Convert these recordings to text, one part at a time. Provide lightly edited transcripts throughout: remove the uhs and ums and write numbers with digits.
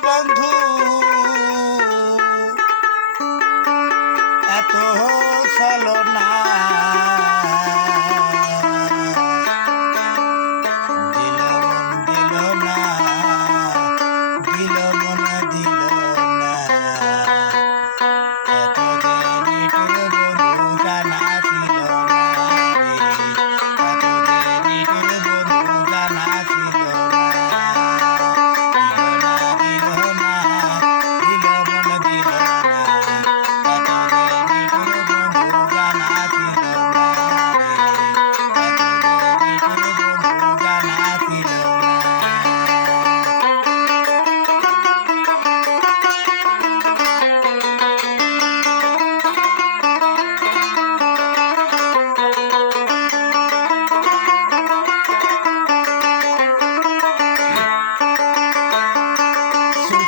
বন্ধু এত ছলনা দিল না দিল মন দিল না এত যে নিঠুর বন্ধু জানা ছিল না রে এত যে নিঠুর বন্ধু জানা ছিল না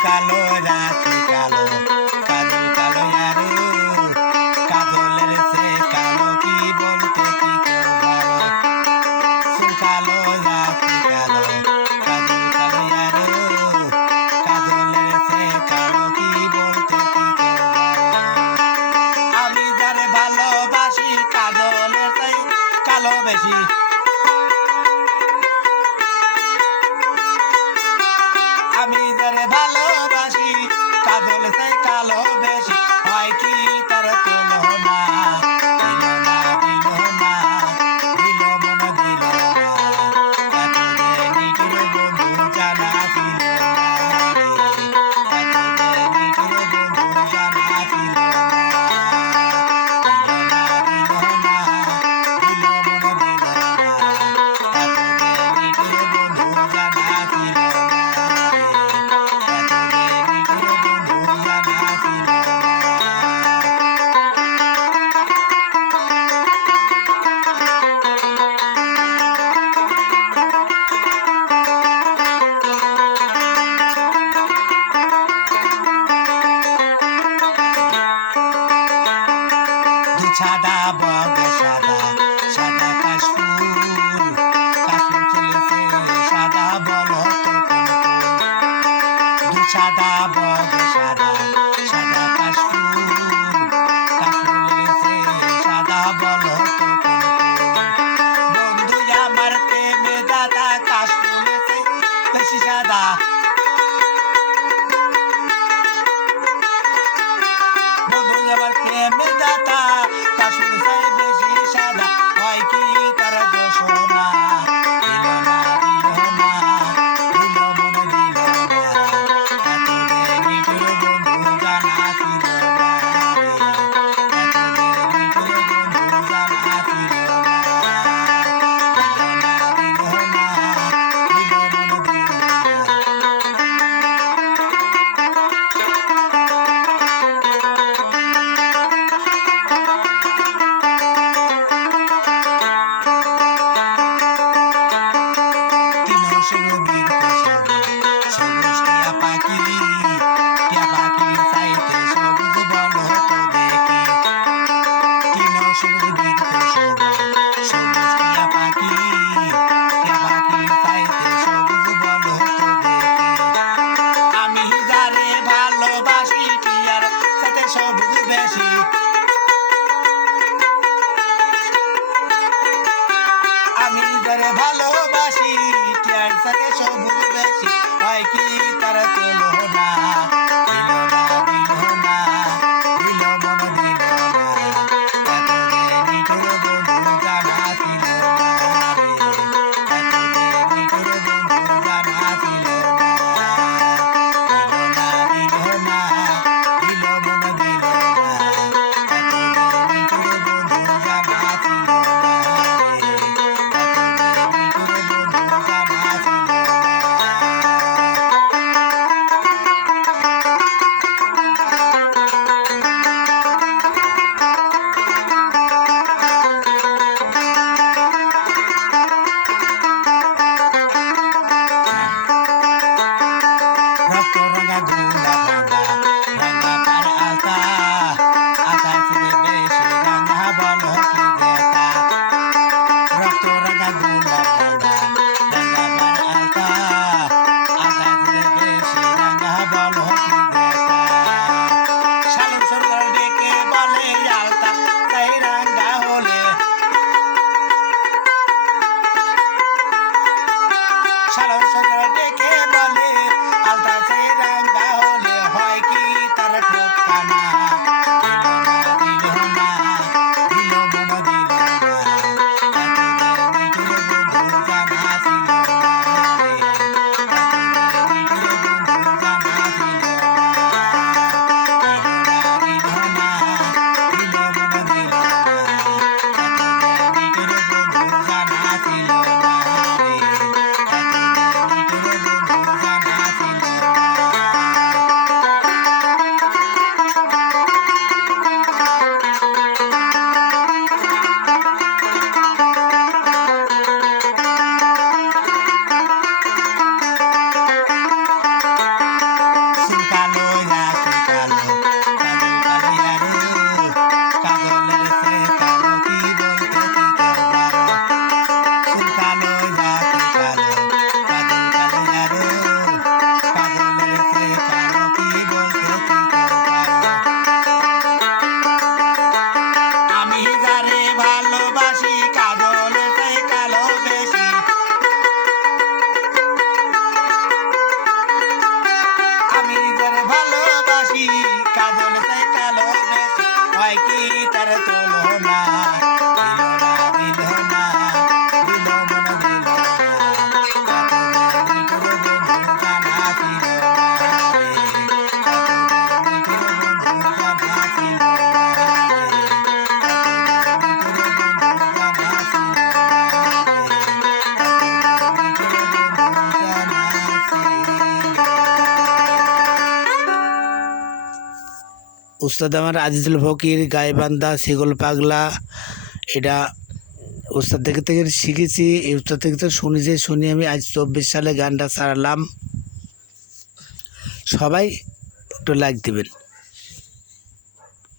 কালো রাতে কালো কাজল কালো আরো কাজলের সে কালো কি বলতে কি করবারো কালো রাতে কালো কাজল কালো আরো কাজলের সে কালো কি বলতে কি করবারো আমি যারে ভালোবাসি কাজলের চাই কালো বেশি আমি যারে ভালোবাসি কাজল চাই কালো বেশি হয় কি তার তুলনা দিল না দিল না দিল মন দিল না এত যে নিঠুর বন্ধু জানা ছিল না রে এত যে নিঠুর বন্ধু জানা ছিল না দিল না দিল না দিল মন দিল না এত যে নিঠুর বন্ধু জানা ছিল না সাদা বগ সাদা সাদা কাশফুল কাশফুল ছিলছে সাদা বলো তো সাদা বগ সাদা সাদা কাশফুল কাশফুল ছিলছে সাদা বলো তো বন্ধু আমার প্রেমে দাদা কাশফুল বেশি সাদা বন্ধু আমার প্রেমে দাদা কাশফুল বেশি সাদা হয় কি তারা কি তার তুলনা দিল না দিল মন দিল না তোর বন্ধু জানা ছিল না রে তোর বন্ধু জানা ছিল না উস্তাদ আমার আজিজুল ফকির গাইবান্ধা শিকল পাগলা। এটা উস্তাদ থেকে শিখেছি, এই উস্তাদ থেকে শুনি আমি আজ 24 সালে গানটা ছাড়লাম। সবাই একটু লাইক দিবেন।